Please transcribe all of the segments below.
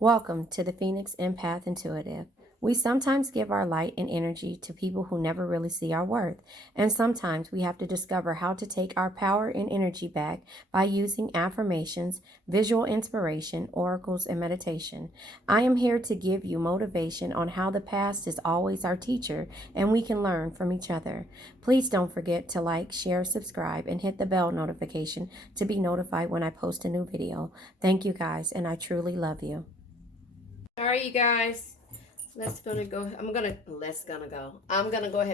Welcome to the Phoenix Empath Intuitive. We sometimes give our light and energy to people who never really see our worth, and sometimes we have to discover how to take our power and energy back by using affirmations, visual inspiration, oracles, and meditation. I am here to give you motivation on how the past is always our teacher and we can learn from each other. Please don't forget to like, share, subscribe, and hit the bell notification to be notified when I post a new video. Thank you guys, and I truly love you. All right, you guys. I'm gonna go ahead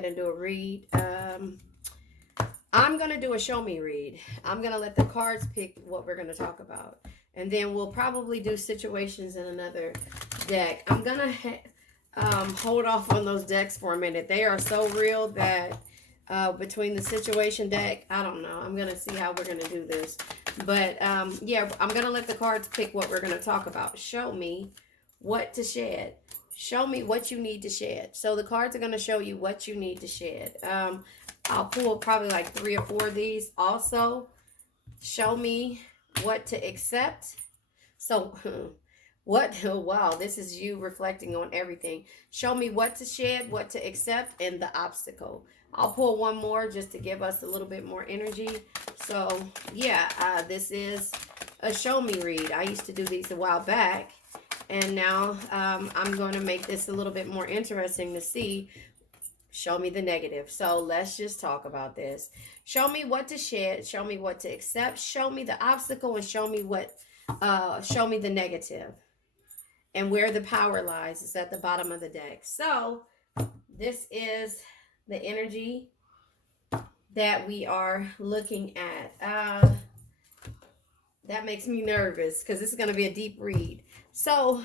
and do a read. I'm gonna do a show me read. I'm gonna let the cards pick what we're gonna talk about, and then we'll probably do situations in another deck. I'm gonna hold off on those decks for a minute. They are so real that between the situation deck, I don't know. I'm gonna see how we're gonna do this, but yeah, I'm gonna let the cards pick what we're gonna talk about. Show me what to shed. Show me what you need to shed. So the cards are going to show you what you need to shed. I'll pull probably like 3 or 4 of these. Also, show me what to accept. So wow, this is you reflecting on everything. Show me what to shed, what to accept, and the obstacle. I'll pull one more just to give us a little bit more energy. So yeah, this is a show me read. I used to do these a while back. And now I'm going to make this a little bit more interesting to see. Show me the negative. So let's just talk about this. Show me what to shed. Show me what to accept. Show me the obstacle, and show me the negative. And where the power lies is at the bottom of the deck. So this is the energy that we are looking at. That makes me nervous because this is going to be a deep read. So,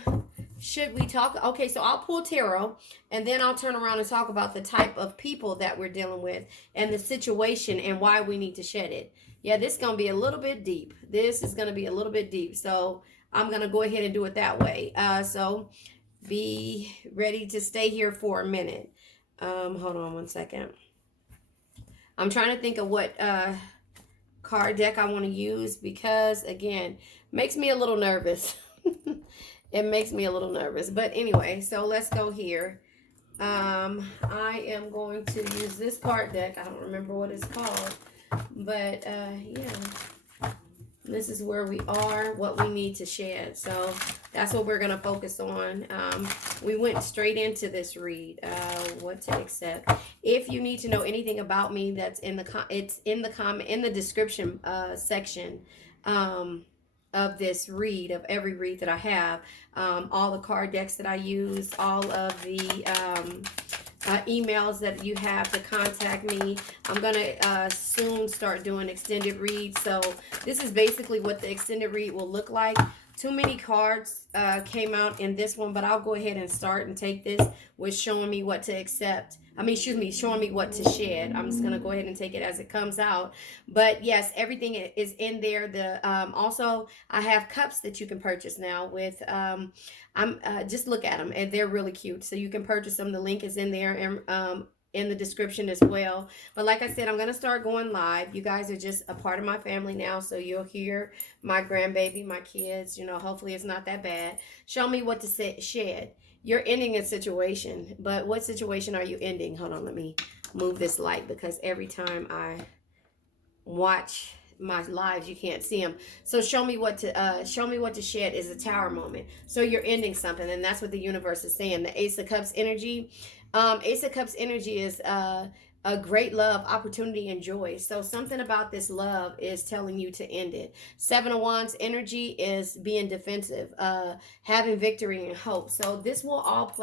should we talk? Okay, so I'll pull tarot and then I'll turn around and talk about the type of people that we're dealing with and the situation and why we need to shed it. Yeah, this is going to be a little bit deep. This is going to be a little bit deep. So, I'm going to go ahead and do it that way. So, be ready to stay here for a minute. Hold on one second. I'm trying to think of what card deck I want to use because, again, makes me a little nervous. It makes me a little nervous, but anyway, so let's go here. I am going to use this card deck. I don't remember what it's called, but yeah, this is where we are, what we need to shed. So that's what we're going to focus on. We went straight into this read, what to accept. If you need to know anything about me, that's in the description section of this read, of every read that I have, all the card decks that I use, all of the emails that you have to contact me. I'm gonna soon start doing extended reads. So this is basically what the extended read will look like. Too many cards came out in this one, but I'll go ahead and start and take this with showing me what to accept. Showing me what to shed. I'm just gonna go ahead and take it as it comes out. But yes, everything is in there. The also I have cups that you can purchase now with just look at them and they're really cute. So you can purchase them. The link is in there and in the description as well. But like I said, I'm gonna start going live. You guys are just a part of my family now, so you'll hear my grandbaby, my kids. Hopefully it's not that bad. Show me what to shed. You're ending a situation, but what situation are you ending? Hold on, let me move this light because every time I watch my lives, you can't see them. So show me what to shed is a tower moment. So you're ending something, and that's what the universe is saying. The Ace of Cups energy. Ace of Cups energy is a great love, opportunity, and joy. So something about this love is telling you to end it. 7 of Wands energy is being defensive, having victory and hope. So this will all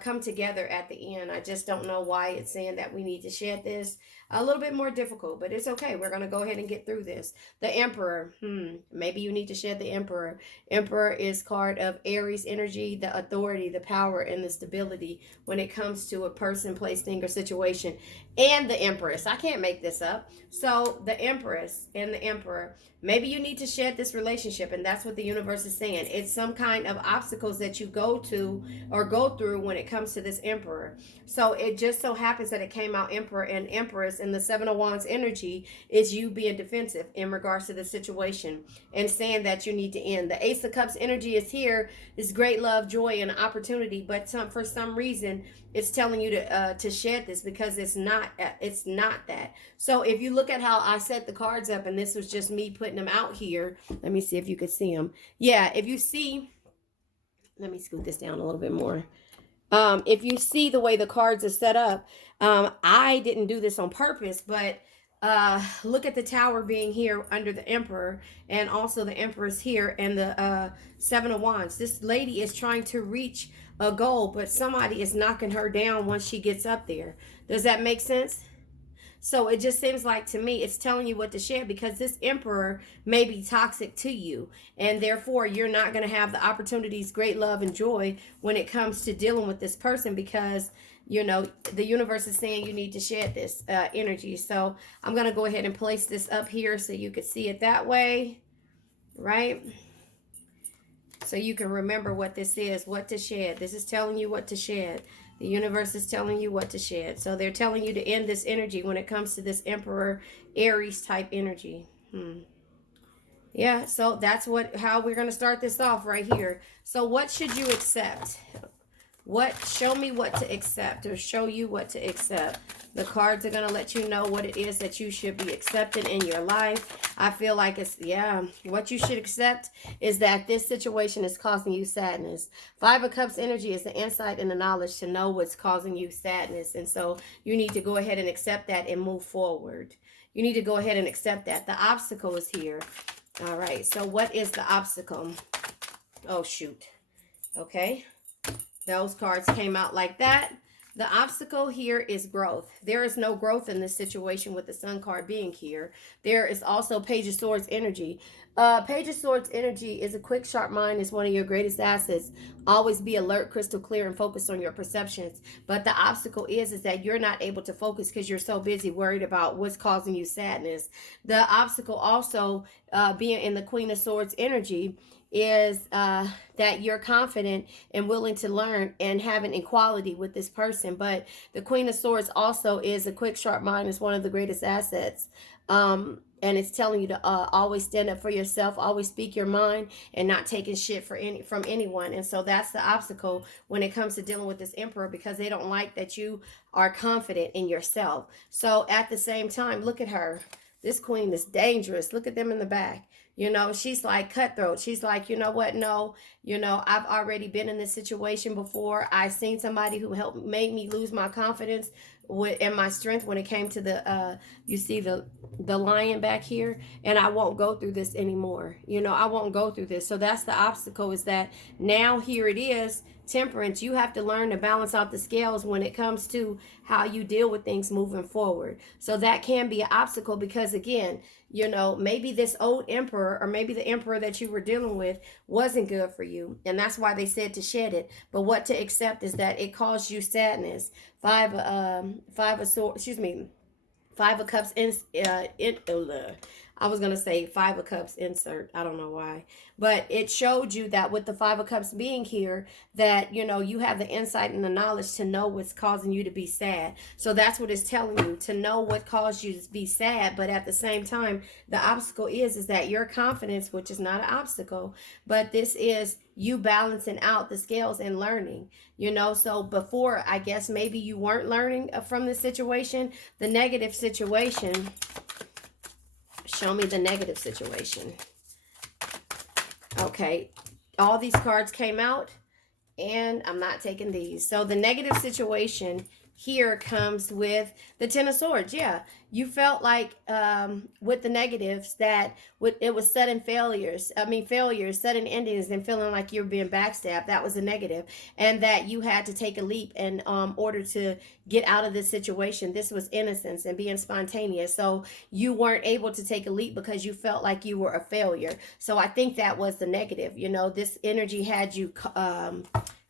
come together at the end. I just don't know why it's saying that we need to shed this. A little bit more difficult, but it's okay. We're going to go ahead and get through this. The Emperor. Maybe you need to shed the Emperor. Emperor is card of Aries energy, the authority, the power, and the stability when it comes to a person, place, thing, or situation. And the Empress. I can't make this up. So the Empress and the Emperor. Maybe you need to shed this relationship, and that's what the universe is saying. It's some kind of obstacles that you go to or go through when it comes to this Emperor. So it just so happens that it came out Emperor and Empress, and the Seven of Wands energy is you being defensive in regards to the situation and saying that you need to end. The Ace of Cups energy is here, is great love, joy, and opportunity, but for some reason it's telling you to shed this, because it's not that. So if you look at how I set the cards up, and this was just me putting them out here, let me see if you could see them. Yeah, if you see, let me scoot this down a little bit more. If you see the way the cards are set up, I didn't do this on purpose, but look at the Tower being here under the Emperor, and also the Empress here, and the Seven of Wands. This lady is trying to reach a goal, but somebody is knocking her down once she gets up there. Does that make sense? So it just seems like, to me, it's telling you what to share, because this Emperor may be toxic to you, and therefore you're not going to have the opportunities, great love, and joy when it comes to dealing with this person, because you know the universe is saying you need to shed this energy. So I'm going to go ahead and place this up here so you could see it that way, right? So you can remember what this is, what to shed. This is telling you what to shed. The universe is telling you what to shed. So they're telling you to end this energy when it comes to this Emperor Aries type energy. Yeah, so that's how we're going to start this off right here. So what should you accept? Show me what to accept, or show you what to accept. The cards are going to let you know what it is that you should be accepting in your life. I feel like what you should accept is that this situation is causing you sadness. Five of Cups energy is the insight and the knowledge to know what's causing you sadness. And so you need to go ahead and accept that and move forward. You need to go ahead and accept that. The obstacle is here. All right, so what is the obstacle? Oh, shoot. Okay. Those cards came out like that. The obstacle here is growth. There is no growth in this situation with the Sun card being here. There is also Page of Swords energy. Page of Swords energy is a quick, sharp mind, is one of your greatest assets. Always be alert, crystal clear, and focus on your perceptions. But the obstacle is that you're not able to focus because you're so busy worried about what's causing you sadness. The obstacle also, being in the Queen of Swords energy, is that you're confident and willing to learn and have an equality with this person. But the Queen of Swords also is a quick, sharp mind, is one of the greatest assets. And it's telling you to always stand up for yourself, always speak your mind, and not taking shit from anyone. And so that's the obstacle when it comes to dealing with this Emperor, because they don't like that you are confident in yourself. So at the same time, look at her. This queen is dangerous. Look at them in the back. You know, she's like cutthroat. She's like, you know what? No, you know, I've already been in this situation before. I've seen somebody who made me lose my confidence and my strength when it came to the, you see the lion back here, and I won't go through this anymore. You know, I won't go through this. So that's the obstacle, is that now here it is, Temperance. You have to learn to balance out the scales when it comes to how you deal with things moving forward. So that can be an obstacle, because again, you know, maybe this old Emperor, or maybe the Emperor that you were dealing with, wasn't good for you, and that's why they said to shed it. But what to accept is that it caused you sadness. Five of Swords, excuse me, Five of Cups I was going to say Five of Cups insert. I don't know why. But it showed you that with the Five of Cups being here, that, you know, you have the insight and the knowledge to know what's causing you to be sad. So that's what it's telling you, to know what caused you to be sad. But at the same time, the obstacle is that your confidence, which is not an obstacle, but this is you balancing out the scales and learning. You know, so before, I guess maybe you weren't learning from this situation, the negative situation. Show me the negative situation. Okay, all these cards came out, and I'm not taking these. So the negative situation here comes with the Ten of Swords. Yeah, you felt like with the negatives that it was sudden failures, sudden endings, and feeling like you're being backstabbed. That was a negative, and that you had to take a leap in order to get out of this situation. This was innocence and being spontaneous. So you weren't able to take a leap because you felt like you were a failure. So I think that was the negative. You know, this energy had you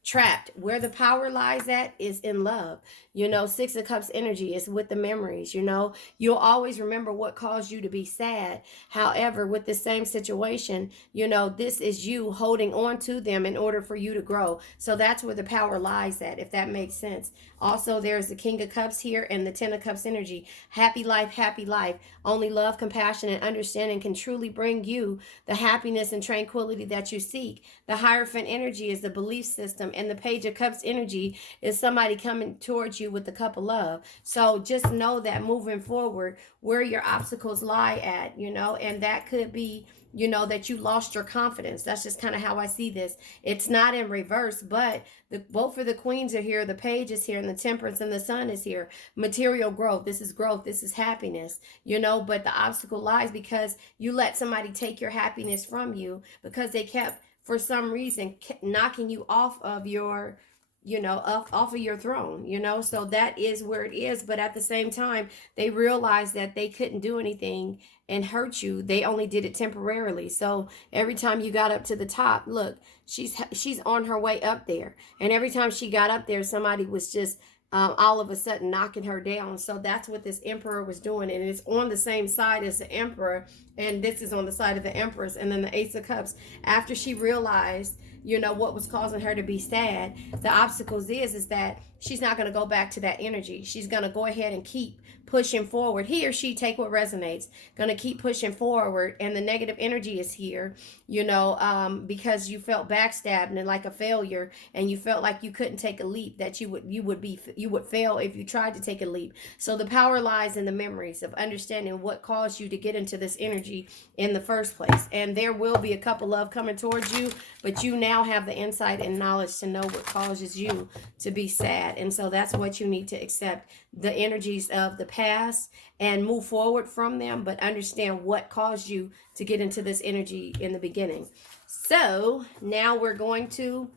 trapped. Where the power lies at is in love. You know, Six of Cups energy is with the memories. You know, you'll always remember what caused you to be sad. However, with the same situation, you know, this is you holding on to them in order for you to grow. So that's where the power lies at, if that makes sense. Also, there's the King of Cups here and the Ten of Cups energy. Happy life, happy life. Only love, compassion, and understanding can truly bring you the happiness and tranquility that you seek. The Hierophant energy is the belief system, and the Page of Cups energy is somebody coming towards you with the cup of love. So just know that moving forward, where your obstacles lie at, you know, and that could be, you know, that you lost your confidence. That's just kind of how I see this. It's not in reverse, but both of the queens are here, the page is here, and the temperance and the sun is here. Material growth. This is growth. This is happiness, you know, but the obstacle lies because you let somebody take your happiness from you because they kept, for some reason, knocking you off of your, you know, off of your throne, you know. So that is where it is. But at the same time, they realized that they couldn't do anything and hurt you. They only did it temporarily. So every time you got up to the top, look, she's on her way up there, and every time she got up there, somebody was just all of a sudden knocking her down. So that's what this Emperor was doing, and it's on the same side as the Emperor, and this is on the side of the Empress. And then the Ace of Cups, after she realized, you know, what was causing her to be sad, the obstacles is that she's not going to go back to that energy. She's going to go ahead and keep pushing forward. He or she, take what resonates, going to keep pushing forward. And the negative energy is here, you know, because you felt backstabbed and like a failure, and you felt like you couldn't take a leap, that you would fail if you tried to take a leap. So the power lies in the memories of understanding what caused you to get into this energy in the first place. And there will be a cup of love coming towards you, but you now have the insight and knowledge to know what causes you to be sad. And so that's what you need to accept, the energies of the past, and move forward from them, but understand what caused you to get into this energy in the beginning. So now we're going to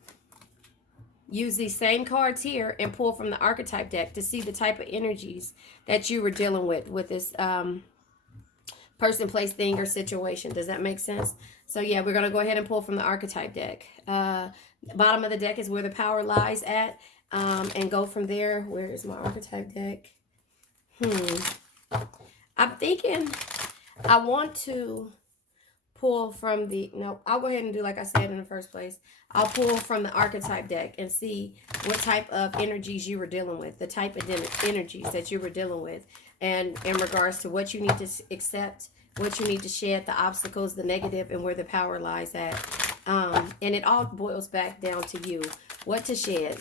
use these same cards here and pull from the archetype deck to see the type of energies that you were dealing with this person, place, thing, or situation. Does that make sense? So yeah, we're going to go ahead and pull from the archetype deck. Bottom of the deck is where the power lies at, and go from there. Where is my archetype deck? I'm thinking I want to pull from the, no, I'll go ahead and do like I said in the first place. I'll pull from the archetype deck and see what type of energies you were dealing with, the type of energies that you were dealing with, and in regards to what you need to accept, what you need to shed, the obstacles, the negative, and where the power lies at. And it all boils back down to you. What to shed.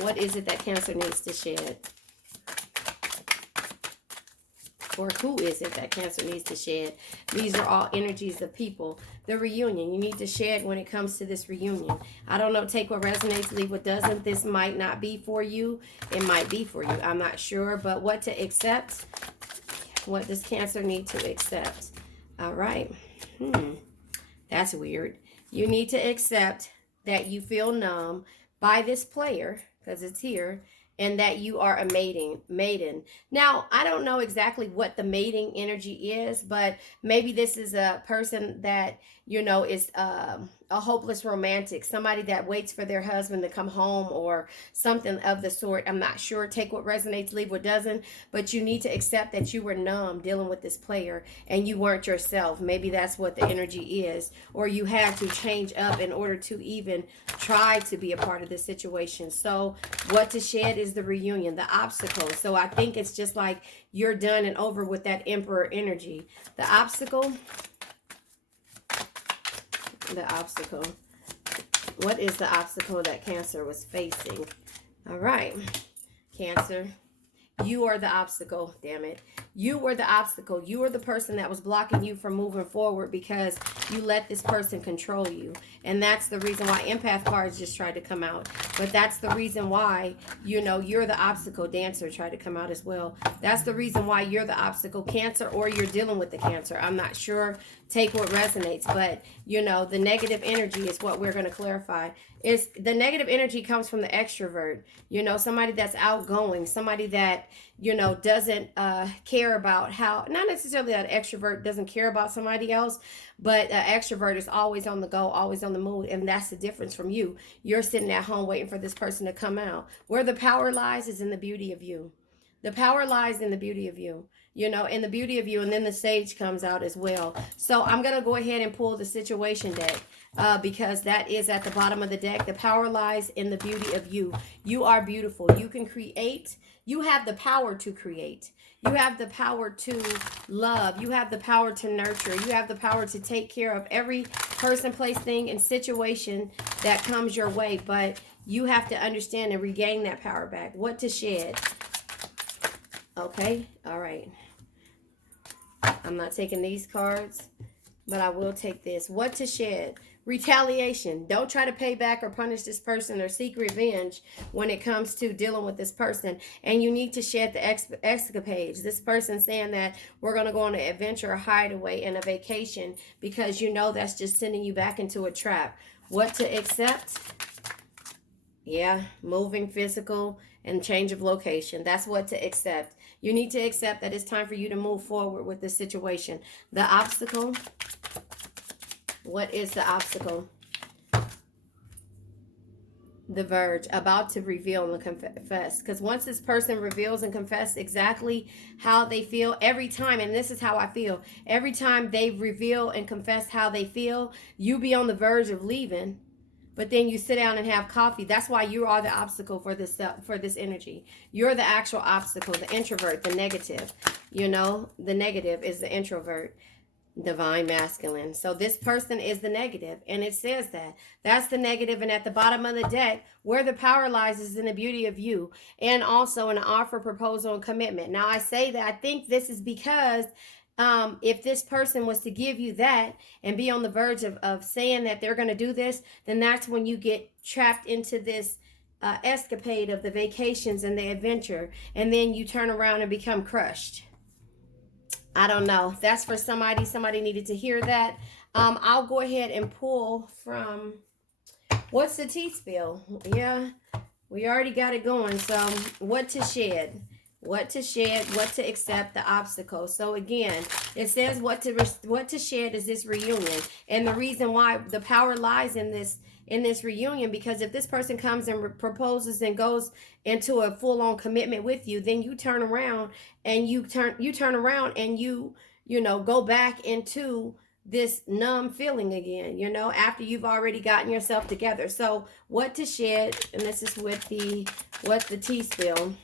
What is it that Cancer needs to shed? Or who is it that Cancer needs to shed? These are all energies of people. The reunion. You need to shed when it comes to this reunion. I don't know. Take what resonates, leave what doesn't. This might not be for you. It might be for you. I'm not sure. But what to accept? What does Cancer need to accept? All right. That's weird. You need to accept that you feel numb by this player, because it's here, and that you are a maiden. Now, I don't know exactly what the mating energy is, but maybe this is a person that, you know, is a hopeless romantic, somebody that waits for their husband to come home or something of the sort. I'm not sure. Take what resonates, leave what doesn't, but you need to accept that you were numb dealing with this player and you weren't yourself. Maybe that's what the energy is, or you had to change up in order to even try to be a part of this situation. So what to shed is the reunion, the obstacle. So I think it's just like you're done and over with that Emperor energy. The obstacle. What is the obstacle that Cancer was facing? All right, Cancer, you are the obstacle. Damn it, you were the obstacle. You were the person that was blocking you from moving forward because you let this person control you. And that's the reason why Empath cards just tried to come out. But that's the reason why, you know, you're the obstacle. Dancer tried to come out as well. That's the reason why you're the obstacle, Cancer, or you're dealing with the Cancer. I'm not sure. Take what resonates. But, you know, the negative energy is what we're going to clarify. It's the negative energy comes from the extrovert. You know, somebody that's outgoing, somebody that, you know, doesn't care about how, not necessarily that an extrovert doesn't care about somebody else, but an extrovert is always on the go, always on the move. And that's the difference from you. You're sitting at home waiting for this person to come out. Where the power lies is in the beauty of you. The power lies in the beauty of you, you know, in the beauty of you. And then the sage comes out as well. So I'm going to go ahead and pull the situation deck. Because that is at the bottom of the deck. The power lies in the beauty of you. You are beautiful. You can create. You have the power to create. You have the power to love. You have the power to nurture. You have the power to take care of every person, place, thing, and situation that comes your way. But you have to understand and regain that power back. What to shed. Okay. All right. I'm not taking these cards, but I will take this. What to shed. Retaliation. Don't try to pay back or punish this person or seek revenge when it comes to dealing with this person. And you need to shed the escapades. This person saying that we're going to go on an adventure, a hideaway, and a vacation because you know that's just sending you back into a trap. What to accept? Yeah, moving, physical, and change of location. That's what to accept. You need to accept that it's time for you to move forward with this situation. The obstacle. What is the obstacle? The verge, about to reveal and confess. Because once this person reveals and confesses exactly how they feel every time, and this is how I feel, every time they reveal and confess how they feel, you be on the verge of leaving, but then you sit down and have coffee. That's why you are the obstacle for this energy. You're the actual obstacle, the introvert, the negative. You know, the negative is the introvert. Divine masculine. So this person is the negative, and it says that that's the negative. And at the bottom of the deck, where the power lies is in the beauty of you, and also an offer, proposal, and commitment. Now I say that I think this is because if this person was to give you that and be on the verge of saying that they're going to do this, then that's when you get trapped into this escapade of the vacations and the adventure, and then you turn around and become crushed. I don't know. That's for somebody. Somebody needed to hear that. I'll go ahead and pull from, what's the tea spill? Yeah, we already got it going. So what to shed? What to shed, what to accept, the obstacle. So again, it says what to shed is this reunion. And the reason why the power lies in this reunion, because if this person comes and proposes and goes into a full-on commitment with you, then you turn around and you go back into this numb feeling again, after you've already gotten yourself together. So what to shed, and this is with the tea spill.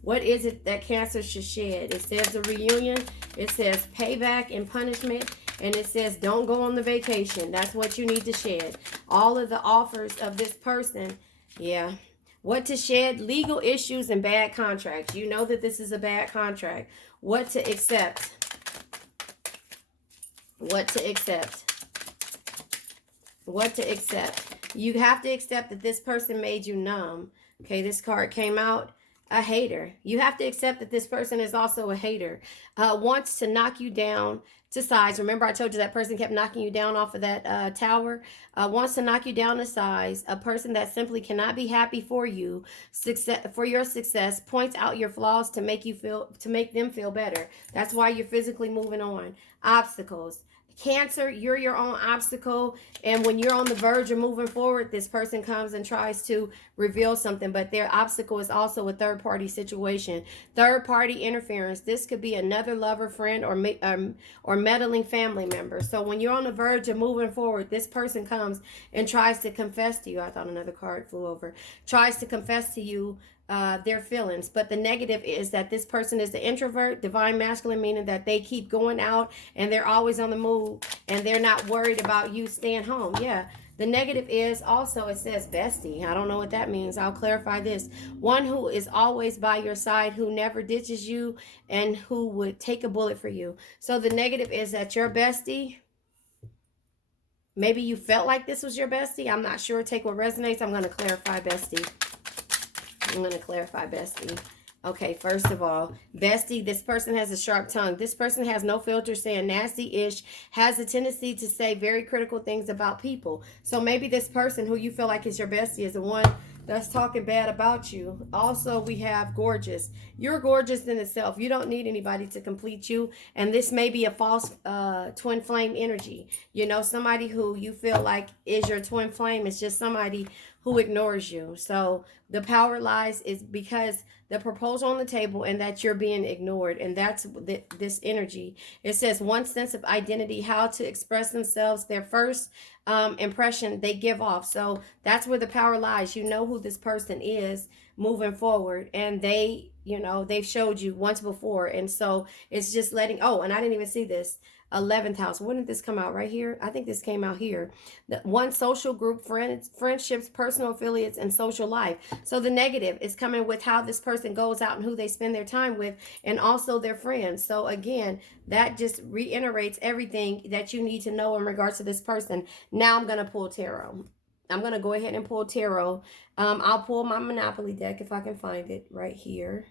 What is it that Cancer should shed? It says a reunion. It says payback and punishment. And it says don't go on the vacation. That's what you need to shed. All of the offers of this person. Yeah. What to shed? Legal issues and bad contracts. You know that this is a bad contract. What to accept? What to accept? What to accept? You have to accept that this person made you numb. Okay, this card came out. A hater. You have to accept that this person is also a hater. Wants to knock you down to size. Remember I told you that person kept knocking you down off of that tower. Wants to knock you down to size. A person that simply cannot be happy for you, for your success. Points out your flaws to make them feel better. That's why you're physically moving on. Obstacles. Cancer, you're your own obstacle, and when you're on the verge of moving forward, this person comes and tries to reveal something, but their obstacle is also a third-party situation, third-party interference. This could be another lover, friend, or meddling family member. So when you're on the verge of moving forward, this person comes and tries to confess to you. I thought another card flew over. Tries to confess to you their feelings. But the negative is that this person is the introvert, divine masculine, meaning that they keep going out and they're always on the move and they're not worried about you staying home. Yeah. The negative is also, it says bestie. I don't know what that means. I'll clarify this. One who is always by your side, who never ditches you, and who would take a bullet for you. So the negative is that your bestie, maybe you felt like this was your bestie. I'm not sure. Take what resonates. I'm going to clarify bestie. Okay, first of all, bestie, this person has a sharp tongue. This person has no filter, saying nasty-ish, has a tendency to say very critical things about people. So maybe this person who you feel like is your bestie is the one That's talking bad about you. Also, we have gorgeous. You're gorgeous in itself. You don't need anybody to complete you. And this may be a false twin flame energy. You know, somebody who you feel like is your twin flame is just somebody who ignores you. So the power lies is because the proposal on the table and that you're being ignored. And that's this energy. It says one sense of identity, how to express themselves, their first impression they give off. So that's where the power lies. You know who this person is moving forward, and they, you know, they've showed you once before. And so it's just letting, oh, and I didn't even see this. 11th house. Wouldn't this come out right here? I think this came out here. The one, social group, friends, friendships, personal affiliates, and social life. So the negative is coming with how this person goes out and who they spend their time with, and also their friends. So again, that just reiterates everything that you need to know in regards to this person. Now I'm going to pull tarot. I'm going to go ahead and pull tarot. I'll pull my Monopoly deck if I can find it right here.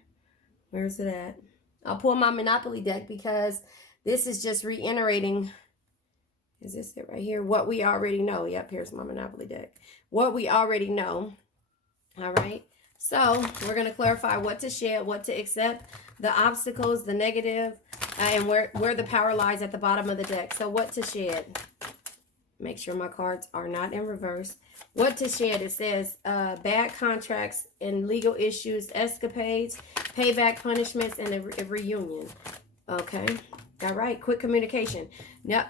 Where's it at? I'll pull my Monopoly deck because this is just reiterating. Is this it right here? What we already know. Yep, here's my Monopoly deck. What we already know. All right. So we're going to clarify what to shed, what to accept, the obstacles, the negative, and where the power lies at the bottom of the deck. So what to shed. Make sure my cards are not in reverse. What to shed. It says bad contracts and legal issues, escapades, payback punishments, and a reunion. Okay. All right. Quick communication. Yep.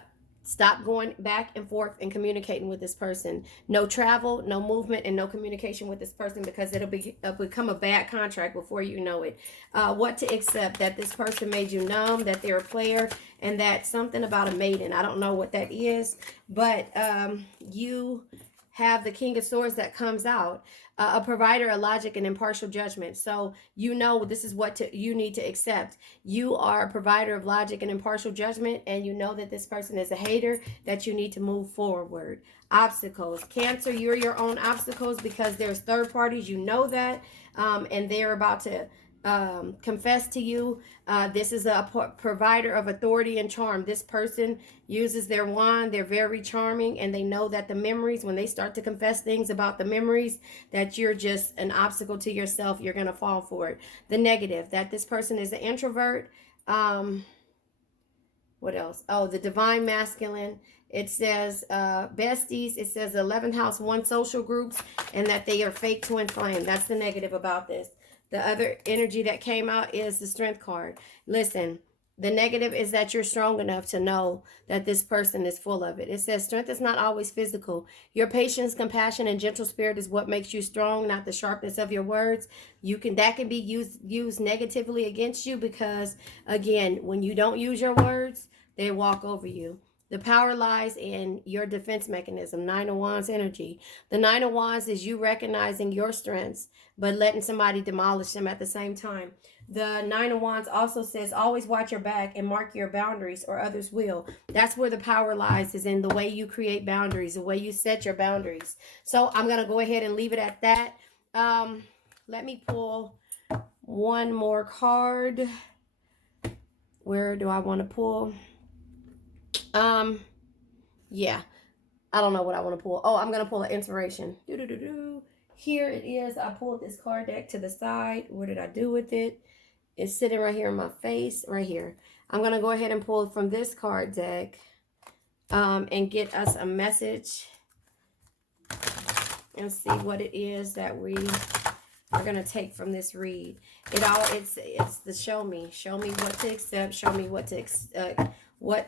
Stop going back and forth and communicating with this person. No travel, no movement, and no communication with this person because it'll become a bad contract before you know it. What to accept. That this person made you numb, that they're a player, and that something about a maiden. I don't know what that is, but you have the King of Swords that comes out. A provider of logic and impartial judgment. So you know this is what you need to accept. You are a provider of logic and impartial judgment, and you know that this person is a hater, that you need to move forward. Obstacles. Cancer, you're your own obstacles because there's third parties. You know that, and they're about to confess to you. This is a provider of authority and charm. This person uses their wand. They're very charming, and they know that the memories, when they start to confess things about the memories, that you're just an obstacle to yourself, you're going to fall for it. The negative, that this person is an introvert. What else? Oh, the divine masculine. It says besties. It says 11th house, one, social groups, and that they are fake twin flame. That's the negative about this. The other energy that came out is the strength card. Listen, the negative is that you're strong enough to know that this person is full of it. It says strength is not always physical. Your patience, compassion, and gentle spirit is what makes you strong, not the sharpness of your words. That can be used negatively against you because, again, when you don't use your words, they walk over you. The power lies in your defense mechanism, Nine of Wands energy. The Nine of Wands is you recognizing your strengths, but letting somebody demolish them at the same time. The Nine of Wands also says, always watch your back and mark your boundaries or others will. That's where the power lies, is in the way you create boundaries, the way you set your boundaries. So I'm going to go ahead and leave it at that. Let me pull one more card. Where do I want to pull? Yeah, I don't know what I want to pull. Oh, I'm going to pull an inspiration. Here it is. I pulled this card deck to the side. What did I do with it? It's sitting right here in my face, right here. I'm going to go ahead and pull from this card deck, and get us a message and see what it is that we are going to take from this read. It's the show me what to accept, show me what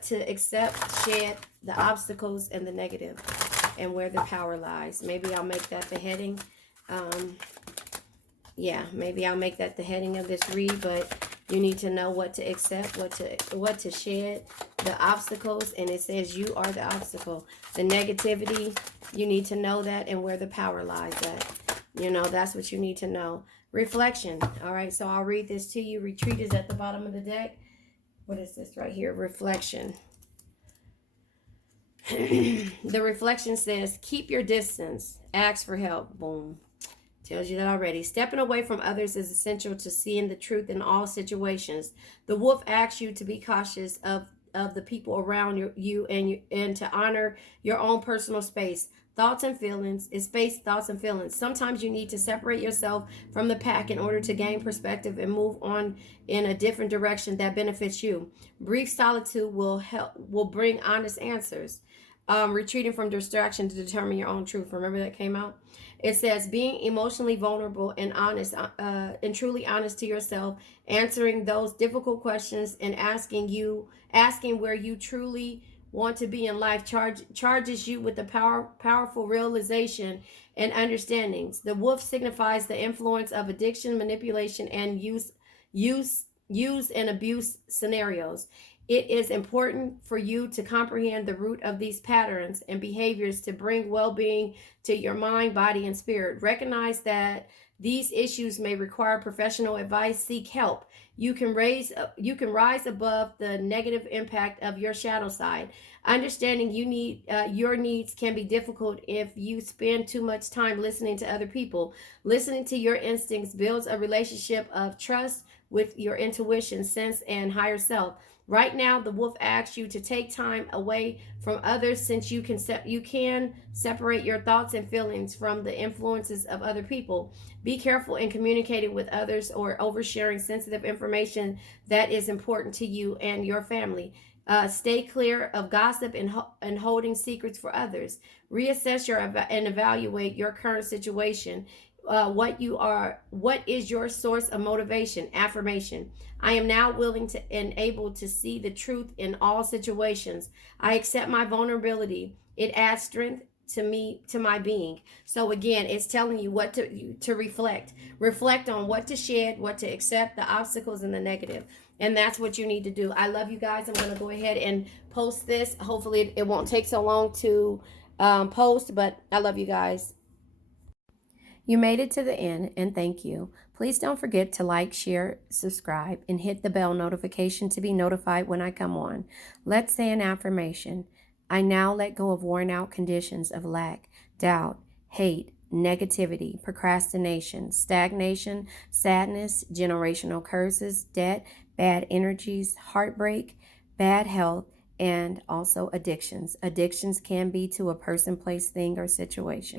to accept, shed, the obstacles, and the negative, and where the power lies. Maybe I'll make that the heading. Maybe I'll make that the heading of this read, but you need to know what to accept, what to shed, the obstacles, and it says you are the obstacle. The negativity, you need to know that, and where the power lies at. You know, that's what you need to know. Reflection. All right, so I'll read this to you. Retreat is at the bottom of the deck. What is this right here? Reflection. The reflection says, keep your distance. Ask for help. Boom. Tells you that already. Stepping away from others is essential to seeing the truth in all situations. The wolf asks you to be cautious of of the people around you and to honor your own personal space. Thoughts and feelings is space, thoughts and feelings. Sometimes you need to separate yourself from the pack in order to gain perspective and move on in a different direction that benefits you. Brief solitude will bring honest answers. Retreating from distraction to determine your own truth. Remember that came out. It says being emotionally vulnerable and honest, and truly honest to yourself, answering those difficult questions and asking where you truly want to be in life charges you with the powerful realization and understandings. The wolf signifies the influence of addiction, manipulation, and use and abuse scenarios. It is important for you to comprehend the root of these patterns and behaviors to bring well-being to your mind, body, and spirit. Recognize that these issues may require professional advice. Seek help. You can rise above the negative impact of your shadow side. Understanding your needs can be difficult if you spend too much time listening to other people. Listening to your instincts builds a relationship of trust with your intuition, sense, and higher self. Right now, the wolf asks you to take time away from others since you can separate your thoughts and feelings from the influences of other people. Be careful in communicating with others or oversharing sensitive information that is important to you and your family. Stay clear of gossip and holding secrets for others. Reassess and evaluate your current situation. What is your source of motivation? Affirmation. I am now willing to and able to see the truth in all situations. I accept my vulnerability. It adds strength to my being. So again, it's telling you what to reflect on what to shed, what to accept, the obstacles and the negative. And that's what you need to do. I love you guys. I'm going to go ahead and post this. Hopefully it won't take so long to post, but I love you guys. You made it to the end, and thank you. Please don't forget to like, share, subscribe, and hit the bell notification to be notified when I come on. Let's say an affirmation. I now let go of worn out conditions of lack, doubt, hate, negativity, procrastination, stagnation, sadness, generational curses, debt, bad energies, heartbreak, bad health, and also addictions. Addictions can be to a person, place, thing, or situation.